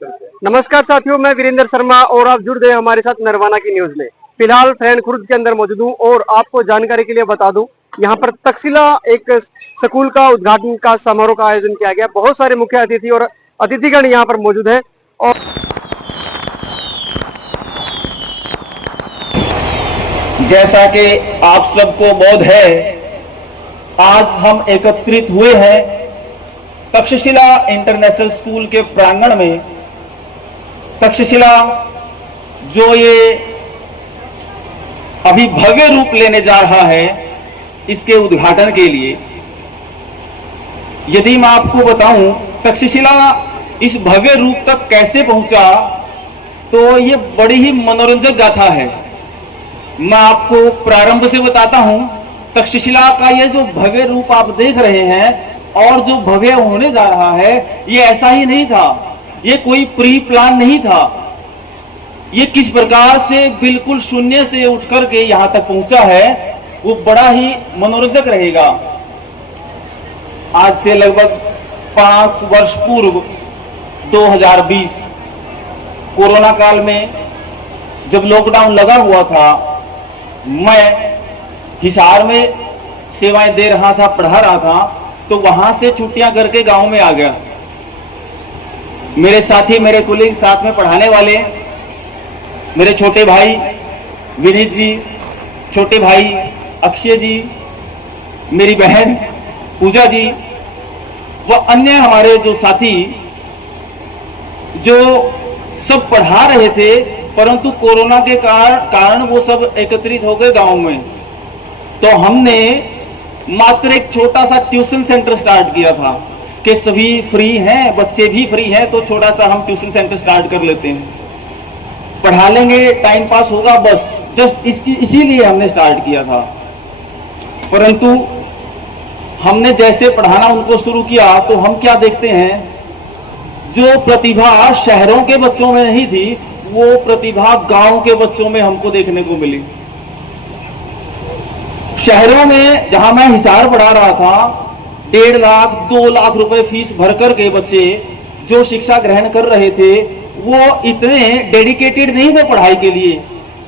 नमस्कार साथियों, मैं वीरेंद्र शर्मा और आप जुड़ गए हमारे साथ नरवाना की न्यूज में। फिलहाल फैन खुर्द के अंदर मौजूद हूँ और आपको जानकारी के लिए बता दूं, यहाँ पर तक्षशिला एक स्कूल का उद्घाटन का समारोह का आयोजन किया गया। बहुत सारे मुख्य अतिथि और अतिथिगण यहाँ पर मौजूद है और जैसा कि आप सबको बोध है, आज हम एकत्रित हुए हैं तक्षशिला इंटरनेशनल स्कूल के प्रांगण में। तक्षशिला जो ये अभी भव्य रूप लेने जा रहा है, इसके उद्घाटन के लिए यदि मैं आपको बताऊं तक्षशिला इस भव्य रूप तक कैसे पहुंचा, तो ये बड़ी ही मनोरंजक गाथा है। मैं आपको प्रारंभ से बताता हूं। तक्षशिला का ये जो भव्य रूप आप देख रहे हैं और जो भव्य होने जा रहा है, ये ऐसा ही नहीं था, ये कोई प्री प्लान नहीं था। ये किस प्रकार से बिल्कुल शून्य से उठकर के यहां तक पहुंचा है, वो बड़ा ही मनोरंजक रहेगा। आज से लगभग 5 वर्ष पूर्व 2020 कोरोना काल में जब लॉकडाउन लगा हुआ था, मैं हिसार में सेवाएं दे रहा था, पढ़ा रहा था, तो वहां से छुट्टियां करके गांव में आ गया। मेरे साथी, मेरे कुलीग, साथ में पढ़ाने वाले, मेरे छोटे भाई विनीत जी, छोटे भाई अक्षय जी, मेरी बहन पूजा जी व अन्य हमारे जो साथी जो सब पढ़ा रहे थे, परंतु कोरोना के कारण वो सब एकत्रित हो गए गांव में। तो हमने मात्र एक छोटा सा ट्यूशन सेंटर स्टार्ट किया था कि सभी फ्री हैं, बच्चे भी फ्री हैं, तो छोटा सा हम ट्यूशन सेंटर स्टार्ट कर लेते हैं, पढ़ा लेंगे, टाइम पास होगा, बस जस्ट इसीलिए हमने स्टार्ट किया था। परंतु हमने जैसे पढ़ाना उनको शुरू किया, तो हम क्या देखते हैं, जो प्रतिभा शहरों के बच्चों में नहीं थी, वो प्रतिभा गांव के बच्चों में हमको देखने को मिली। शहरों में जहां मैं हिसार पढ़ा रहा था, 1.5 लाख 2 लाख रुपए फीस भरकर के बच्चे जो शिक्षा ग्रहण कर रहे थे, वो इतने डेडिकेटेड नहीं थे पढ़ाई के लिए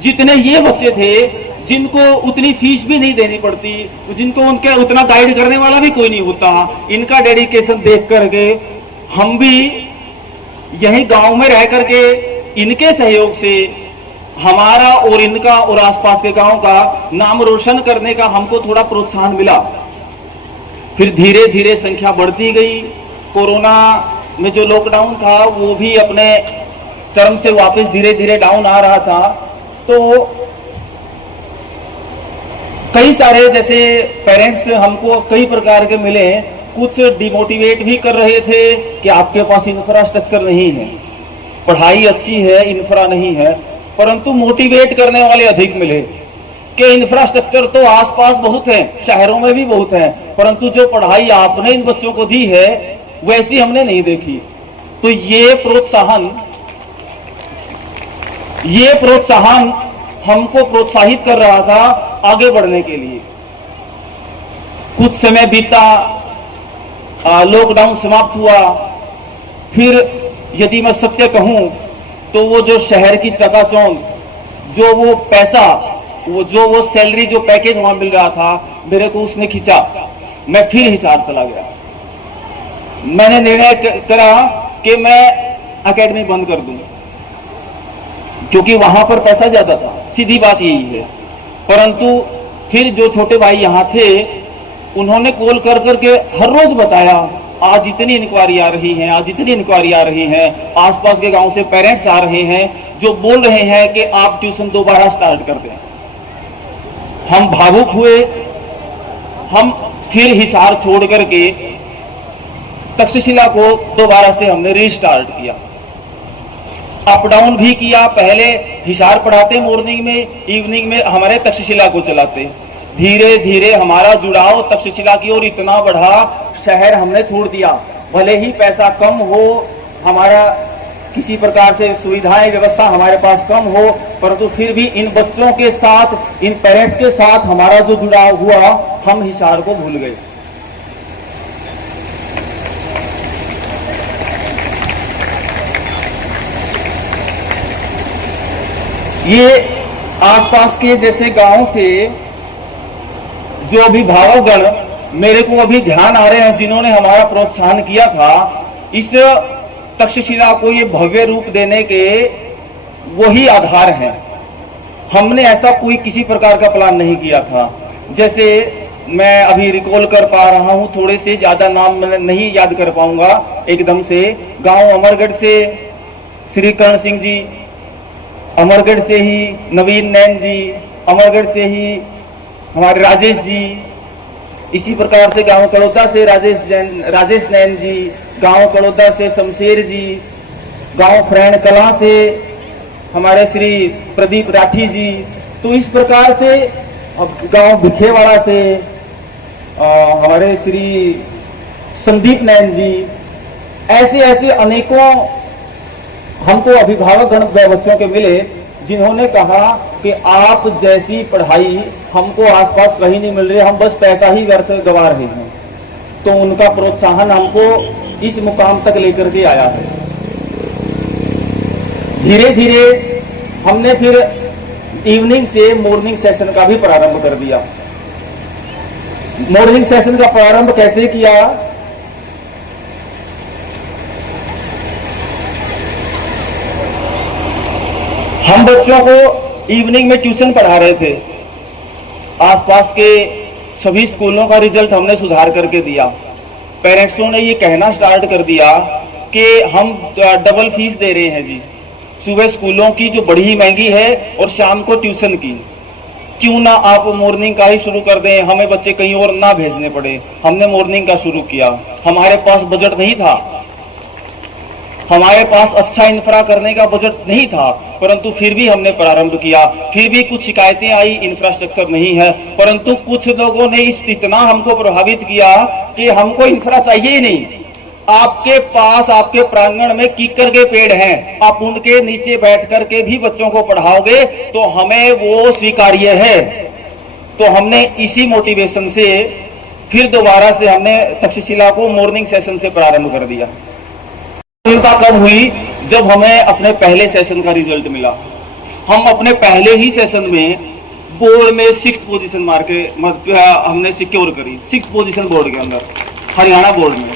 जितने ये बच्चे थे, जिनको उतनी फीस भी नहीं देनी पड़ती, जिनको उनके उतना गाइड करने वाला भी कोई नहीं होता। इनका डेडिकेशन देख करके हम भी यही गांव में रह करके इनके सहयोग से हमारा और इनका और आसपास के गांव का नाम रोशन करने का हमको थोड़ा प्रोत्साहन मिला। फिर धीरे धीरे संख्या बढ़ती गई। कोरोना में जो लॉकडाउन था, वो भी अपने चरम से वापस धीरे धीरे डाउन आ रहा था। तो कई सारे जैसे पेरेंट्स हमको कई प्रकार के मिले, कुछ डिमोटिवेट भी कर रहे थे कि आपके पास इंफ्रास्ट्रक्चर नहीं है, पढ़ाई अच्छी है, इंफ्रा नहीं है। परंतु मोटिवेट करने वाले अधिक मिले कि इंफ्रास्ट्रक्चर तो आसपास बहुत है, शहरों में भी बहुत है, परंतु जो पढ़ाई आपने इन बच्चों को दी है, वैसी हमने नहीं देखी। तो ये प्रोत्साहन हमको प्रोत्साहित कर रहा था आगे बढ़ने के लिए। कुछ समय बीता, लॉकडाउन समाप्त हुआ। फिर यदि मैं सत्य कहूं, तो वो जो शहर की चकाचौंध, जो वो पैसा, वो सैलरी, जो पैकेज वहां मिल रहा था, मेरे को उसने खींचा। मैं फिर हिसार चला गया। मैंने निर्णय करा कि मैं एकेडमी बंद कर दूं, क्योंकि वहां पर पैसा ज्यादा था, सीधी बात यही है। परंतु फिर जो छोटे भाई यहां थे, उन्होंने कॉल कर करके हर रोज बताया, आज इतनी इंक्वायरी आ रही है, आज इतनी इंक्वायरी आ रही है। आसपास के गांव से पेरेंट्स आ रहे हैं जो बोल रहे हैं कि आप ट्यूशन दोबारा स्टार्ट कर दें। हम भावुक हुए। हम फिर हिसार छोड़ करके तक्षशिला को दोबारा से हमने रीस्टार्ट किया। अप डाउन भी किया। पहले हिसार पढ़ाते मॉर्निंग में, इवनिंग में हमारे तक्षशिला को चलाते। धीरे धीरे हमारा जुड़ाव तक्षशिला की ओर इतना बढ़ा, शहर हमने छोड़ दिया। भले ही पैसा कम हो, हमारा किसी प्रकार से सुविधाएं व्यवस्था हमारे पास कम हो, परंतु फिर भी इन बच्चों के साथ, इन पेरेंट्स के साथ हमारा जो जुड़ाव हुआ, हम हिसार को भूल गए। ये आसपास के जैसे गांव से जो अभिभावकगण मेरे को अभी ध्यान आ रहे हैं, जिन्होंने हमारा प्रोत्साहन किया था इस तक्षशिला को ये भव्य रूप देने के, वही आधार हैं। हमने ऐसा कोई किसी प्रकार का प्लान नहीं किया था। जैसे मैं अभी रिकॉल कर पा रहा हूँ, थोड़े से, ज्यादा नाम मैं नहीं याद कर पाऊंगा एकदम से। गांव अमरगढ़ से श्री कर्ण सिंह जी, अमरगढ़ से ही नवीन नैन जी, अमरगढ़ से ही हमारे राजेश जी, इसी प्रकार से गांव कड़ौदा से राजेश नैन जी, गांव कड़ौदा से शमशेर जी, गांव फ्रेंड कला से हमारे श्री प्रदीप राठी जी। तो इस प्रकार से गांव भिखेवाड़ा से हमारे श्री संदीप नैन जी, ऐसे ऐसे अनेकों हमको अभिभावक गण बच्चों के मिले, जिन्होंने कहा कि आप जैसी पढ़ाई हमको आसपास कहीं नहीं मिल रही, हम बस पैसा ही व्यर्थ गवा रहे हैं। तो उनका प्रोत्साहन हमको इस मुकाम तक लेकर के आया है। धीरे धीरे हमने फिर इवनिंग से मॉर्निंग सेशन का भी प्रारंभ कर दिया। मॉर्निंग सेशन का प्रारंभ कैसे किया? हम बच्चों को इवनिंग में ट्यूशन पढ़ा रहे थे। आसपास के सभी स्कूलों का रिजल्ट हमने सुधार करके दिया। पेरेंट्सों ने ये कहना स्टार्ट कर दिया कि हम डबल फीस दे रहे हैं जी, सुबह स्कूलों की जो बड़ी ही महंगी है और शाम को ट्यूशन की, क्यों ना आप मॉर्निंग का ही शुरू कर दें, हमें बच्चे कहीं और ना भेजने पड़े। हमने मॉर्निंग का शुरू किया। हमारे पास बजट नहीं था, हमारे पास अच्छा इंफ्रा करने का बजट नहीं था, परंतु फिर भी हमने प्रारंभ किया। फिर भी कुछ शिकायतें आई, इंफ्रास्ट्रक्चर नहीं है, परंतु कुछ लोगों ने इतना हमको प्रभावित किया कि हमको इंफ्रा चाहिए ही नहीं। आपके पास आपके प्रांगण में कीकर के पेड़ हैं, आप उनके नीचे बैठ करके भी बच्चों को पढ़ाओगे तो हमें वो स्वीकार्य है। तो हमने इसी मोटिवेशन से फिर दोबारा से हमने तक्षशिला को मॉर्निंग सेशन से प्रारंभ कर दिया। कब हुई? जब हमें अपने पहले सेशन का रिजल्ट मिला। हम अपने पहले ही सेशन में बोर्ड में 6th पोजीशन मार के हमने सिक्योर करी। 6th पोजीशन बोर्ड के अंदर, हरियाणा बोर्ड में।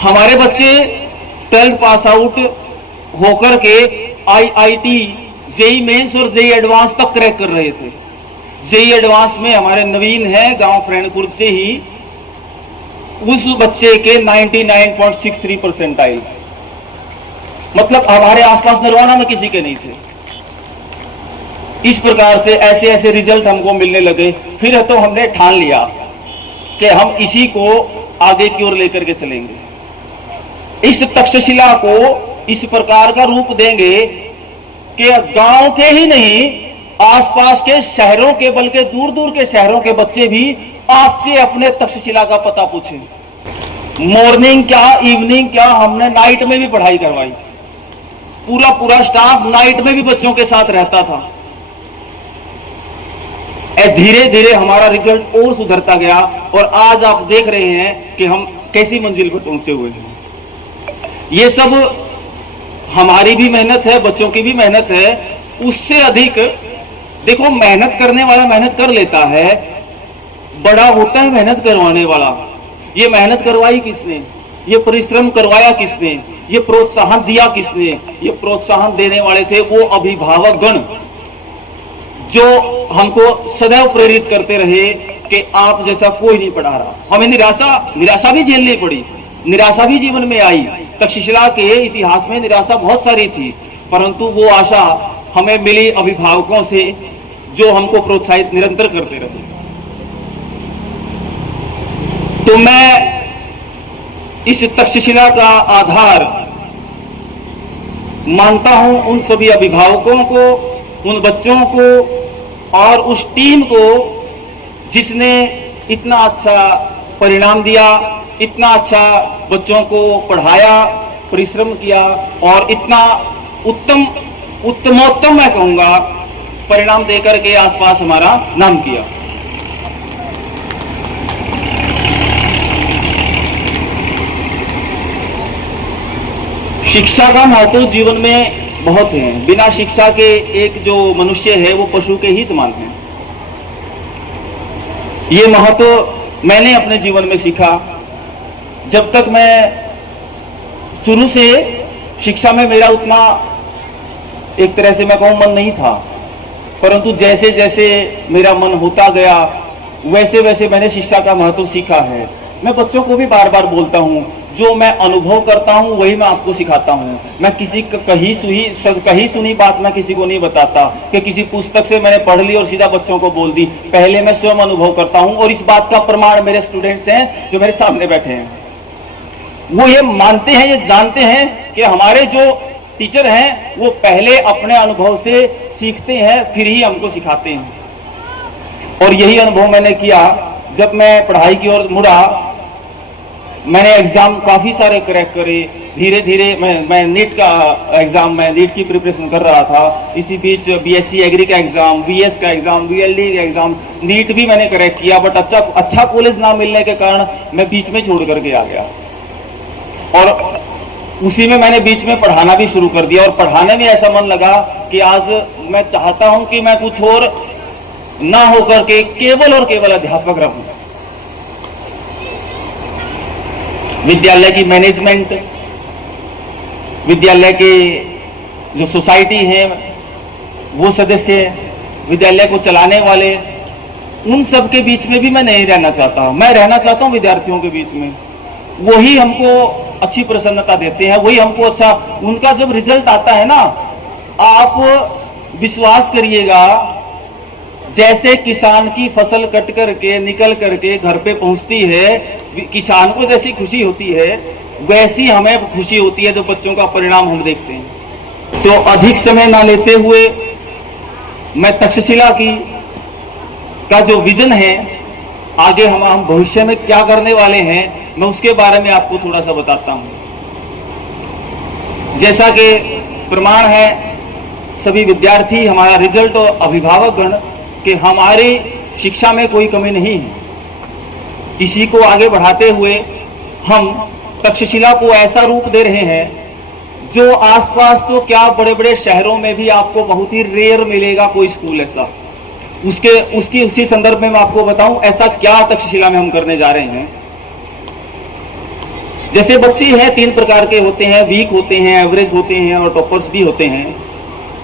हमारे बच्चे 12th पास आउट होकर के IIT, जेई मेंस और जेई एडवांस तक क्रैक कर रहे थे। जेई एडवांस में हमारे नवीन है गांव फ्रेंडपुर से ही, उस बच्चे के 99.63% आए। मतलब हमारे आसपास नरवाना में किसी के नहीं थे। इस प्रकार से ऐसे ऐसे रिजल्ट हमको मिलने लगे। फिर तो हमने ठान लिया कि हम इसी को आगे की ओर लेकर के चलेंगे। इस तक्षशिला को इस प्रकार का रूप देंगे कि गांव के ही नहीं, आसपास के शहरों के, बल्कि दूर दूर के शहरों के बच्चे भी आपके अपने तक्षशिला का पता पूछें। मॉर्निंग क्या, इवनिंग क्या, हमने नाइट में भी पढ़ाई करवाई। पूरा स्टाफ नाइट में भी बच्चों के साथ रहता था। धीरे धीरे हमारा रिजल्ट और सुधरता गया और आज आप देख रहे हैं कि हम कैसी मंजिल पर पहुंचे हुए हैं। ये सब हमारी भी मेहनत है, बच्चों की भी मेहनत है। उससे अधिक देखो, मेहनत करने वाला मेहनत कर लेता है, बड़ा होता है मेहनत करवाने वाला। ये मेहनत करवाई किसने? ये परिश्रम करवाया किसने? ये प्रोत्साहन दिया किसने? ये प्रोत्साहन देने वाले थे वो अभिभावक गण, जो हमको सदैव प्रेरित करते रहे कि आप जैसा कोई नहीं पढ़ा रहा। हमें निराशा भी झेलनी पड़ी, निराशा भी जीवन में आई। तक्षशिला के इतिहास में निराशा बहुत सारी थी, परंतु वो आशा हमें मिली अभिभावकों से, जो हमको प्रोत्साहित निरंतर करते रहे। तो मैं इस तक्षशिला का आधार मानता हूं उन सभी अभिभावकों को, उन बच्चों को और उस टीम को जिसने इतना अच्छा परिणाम दिया, इतना अच्छा बच्चों को पढ़ाया, परिश्रम किया और इतना उत्तमोत्तम मैं कहूंगा परिणाम देकर के आसपास हमारा नाम किया। शिक्षा का महत्व जीवन में बहुत हैं। बिना शिक्षा के एक जो मनुष्य है वो पशु के ही समान है। ये महत्व मैंने अपने जीवन में सीखा। जब तक मैं शुरू से शिक्षा में मेरा उतना एक तरह से मैं कहूँ मन नहीं था, परंतु जैसे जैसे मेरा मन होता गया वैसे वैसे मैंने शिक्षा का महत्व सीखा है। मैं बच्चों को भी बार बार बोलता हूँ, जो मैं अनुभव करता हूँ वही मैं आपको सिखाता हूँ। मैं किसी कहीं सुनी बात मैं किसी को नहीं बताता कि किसी पुस्तक से मैंने पढ़ ली और सीधा बच्चों को बोल दी। पहले मैं स्वयं अनुभव करता हूँ और इस बात का प्रमाण मेरे स्टूडेंट्स हैं जो मेरे सामने बैठे हैं। वो ये मानते हैं, ये जानते हैं कि हमारे जो टीचर हैं वो पहले अपने अनुभव से सीखते हैं फिर ही हमको सिखाते हैं। और यही अनुभव मैंने किया जब मैं पढ़ाई की ओर मुड़ा। मैंने एग्जाम काफी सारे क्रैक करे। धीरे धीरे मैं नीट का एग्जाम, मैं नीट की प्रिपरेशन कर रहा था। इसी बीच बीएससी एग्री का एग्जाम, बीएस का एग्जाम, बीएलडी का एग्जाम, नीट भी मैंने क्रैक किया। बट अच्छा कॉलेज ना मिलने के कारण मैं बीच में छोड़ करके आ गया और उसी में मैंने बीच में पढ़ाना भी शुरू कर दिया। और पढ़ाने में ऐसा मन लगा कि आज मैं चाहता हूं कि मैं कुछ और ना होकर के केवल और केवल अध्यापक रहूं। विद्यालय की मैनेजमेंट, विद्यालय के जो सोसाइटी है वो सदस्य, विद्यालय को चलाने वाले, उन सब के बीच में भी मैं नहीं रहना चाहता। मैं रहना चाहता हूं विद्यार्थियों के बीच में। वही हमको अच्छी प्रसन्नता देते हैं, वही हमको अच्छा, उनका जब रिजल्ट आता है ना, आप विश्वास करिएगा, जैसे किसान की फसल कट करके निकल करके घर पे पहुंचती है, किसान को जैसी खुशी होती है वैसी हमें खुशी होती है जब बच्चों का परिणाम हम देखते हैं। तो अधिक समय ना लेते हुए मैं तक्षशिला का जो विजन है, आगे हम भविष्य में क्या करने वाले हैं, मैं उसके बारे में आपको थोड़ा सा बताता हूं। जैसा कि प्रमाण है सभी विद्यार्थी, हमारा रिजल्ट और अभिभावक गण कि हमारी शिक्षा में कोई कमी नहीं है। इसी को आगे बढ़ाते हुए हम तक्षशिला को ऐसा रूप दे रहे हैं जो आसपास तो क्या बड़े बड़े शहरों में भी आपको बहुत ही रेयर मिलेगा कोई स्कूल ऐसा। उसी संदर्भ में मैं आपको बताऊं ऐसा क्या तक्षशिला में हम करने जा रहे हैं। जैसे बच्चे हैं 3 प्रकार के होते हैं, वीक होते हैं, एवरेज होते हैं और टॉपर्स भी होते हैं।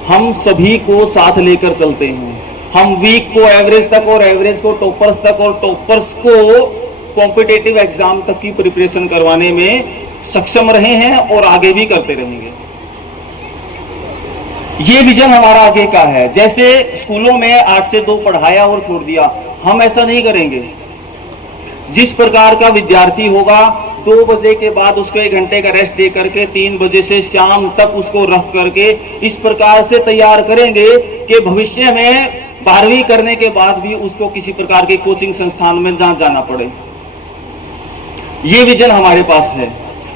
हम सभी को साथ लेकर चलते हैं। हम वीक को एवरेज तक और एवरेज को टॉपर्स तक और टॉपर्स को कॉम्पिटिटिव एग्जाम तक की प्रिपरेशन करवाने में सक्षम रहे हैं और आगे भी करते रहेंगे। ये विजन हमारा आगे का है। जैसे स्कूलों में 8 से 2 पढ़ाया और छोड़ दिया, हम ऐसा नहीं करेंगे। जिस प्रकार का विद्यार्थी होगा 2 बजे के बाद उसको 1 घंटे का रेस्ट दे करके 3 बजे से शाम तक उसको रख करके इस प्रकार से तैयार करेंगे कि भविष्य में 12वीं करने के बाद भी उसको किसी प्रकार के कोचिंग संस्थान में ना जाना पड़े। ये विजन हमारे पास है।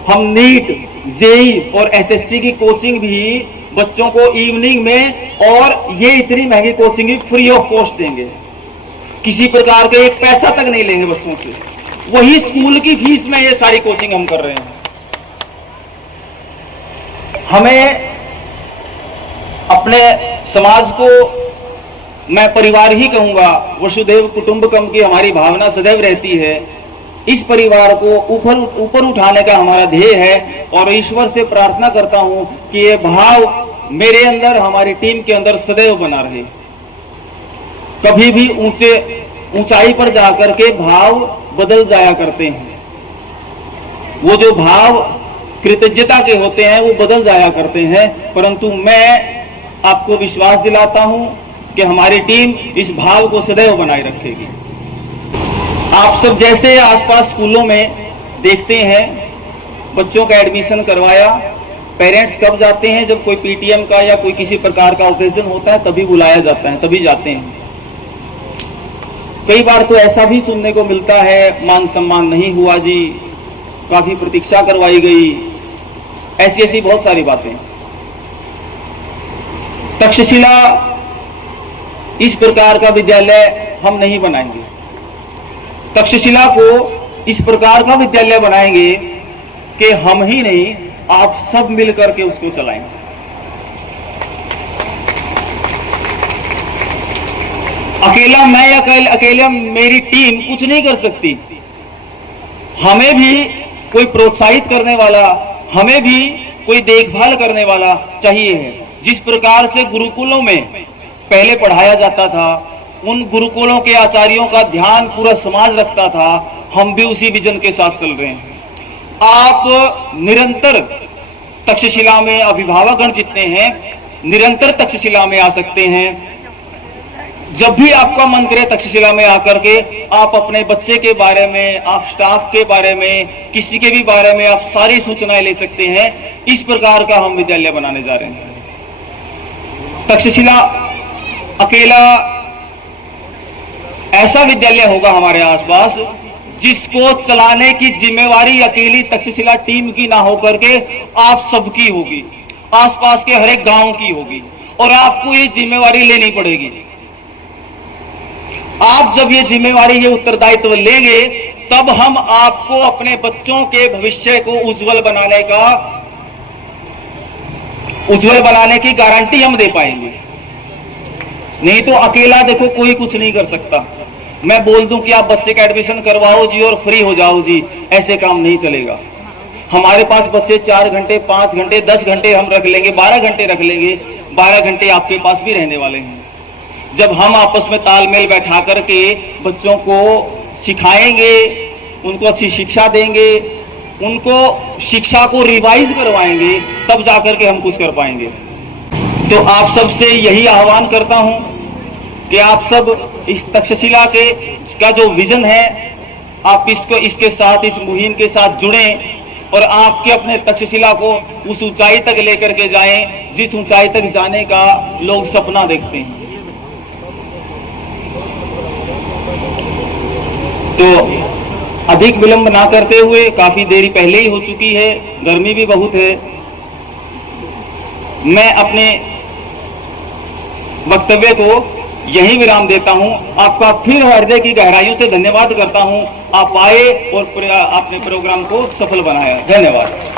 हम नीट, जेई और एसएससी की कोचिंग भी बच्चों को इवनिंग में, और ये इतनी महंगी कोचिंग भी फ्री ऑफ कॉस्ट देंगे। किसी प्रकार के 1 पैसा तक नहीं लेंगे बच्चों से। वही स्कूल की फीस में ये सारी कोचिंग हम कर रहे हैं। हमें अपने समाज को, मैं परिवार ही कहूंगा, वसुधैव कुटुंबकम की हमारी भावना सदैव रहती है। इस परिवार को ऊपर उठाने का हमारा ध्યેय है और ईश्वर से प्रार्थना करता हूं कि ये भाव मेरे अंदर, हमारी टीम के अंदर सदैव बना रहे। कभी भी ऊंचाई पर जाकर के भाव बदल जाया करते हैं। वो जो भाव कृतज्ञता के होते हैं वो बदल जाया करते हैं, परंतु मैं आपको विश्वास दिलाता हूं कि हमारी टीम इस भाव को सदैव बनाए रखेगी। आप सब जैसे आसपास स्कूलों में देखते हैं, बच्चों का एडमिशन करवाया, पेरेंट्स कब जाते हैं, जब कोई पीटीएम का या कोई किसी प्रकार का ओकेजन होता है तभी बुलाया जाता है, तभी जाते हैं। कई बार तो ऐसा भी सुनने को मिलता है, मान सम्मान नहीं हुआ जी, काफी प्रतीक्षा करवाई गई, ऐसी बहुत सारी बातें। तक्षशिला इस प्रकार का विद्यालय हम नहीं बनाएंगे। तक्षशिला को इस प्रकार का विद्यालय बनाएंगे कि हम ही नहीं, आप सब मिलकर के उसको चलाएंगे। अकेला मैं या अकेला मेरी टीम कुछ नहीं कर सकती। हमें भी कोई प्रोत्साहित करने वाला, हमें भी कोई देखभाल करने वाला चाहिए है। जिस प्रकार से गुरुकुलों में पहले पढ़ाया जाता था, उन गुरुकुलों के आचार्यों का ध्यान पूरा समाज रखता था, हम भी उसी विजन के साथ चल रहे हैं। आप निरंतर तक्षशिला में, अभिभावकगण जितने हैं, निरंतर तक्षशिला में आ सकते हैं। जब भी आपका मन करे तक्षशिला में आकर के आप अपने बच्चे के बारे में, आप स्टाफ के बारे में, किसी के भी बारे में आप सारी सूचनाएं ले सकते हैं। इस प्रकार का हम विद्यालय बनाने जा रहे हैं। तक्षशिला अकेला ऐसा विद्यालय होगा हमारे आसपास जिसको चलाने की जिम्मेवारी अकेली तक्षशिला टीम की ना होकर के आप सबकी होगी, आसपास के हर एक गांव की होगी, और आपको ये जिम्मेवारी लेनी पड़ेगी। आप जब ये जिम्मेवारी, ये उत्तरदायित्व लेंगे, तब हम आपको अपने बच्चों के भविष्य को उज्जवल बनाने की गारंटी हम दे पाएंगे। नहीं तो अकेला देखो कोई कुछ नहीं कर सकता। मैं बोल दूं कि आप बच्चे का एडमिशन करवाओ जी और फ्री हो जाओ जी, ऐसे काम नहीं चलेगा। हमारे पास बच्चे 4 घंटे, 5 घंटे, 10 घंटे हम रख लेंगे, 12 घंटे रख लेंगे, 12 घंटे आपके पास भी रहने वाले हैं। जब हम आपस में तालमेल बैठा करके बच्चों को सिखाएंगे, उनको अच्छी शिक्षा देंगे, उनको शिक्षा को रिवाइज करवाएंगे, तब जाकर के हम कुछ कर पाएंगे। तो आप सबसे यही आह्वान करता हूं कि आप सब इस तक्षशिला का जो विजन है, आप इसके साथ, इस मुहिम के साथ जुड़ें और आपके अपने तक्षशिला को उस ऊंचाई तक लेकर के जाएं जिस ऊंचाई तक जाने का लोग सपना देखते हैं। तो अधिक विलंब ना करते हुए, काफी देरी पहले ही हो चुकी है, गर्मी भी बहुत है, मैं अपने वक्तव्य को यही विराम देता हूं। आपका फिर हृदय की गहराइयों से धन्यवाद करता हूं। आप आए और आपने प्रोग्राम को सफल बनाया। धन्यवाद।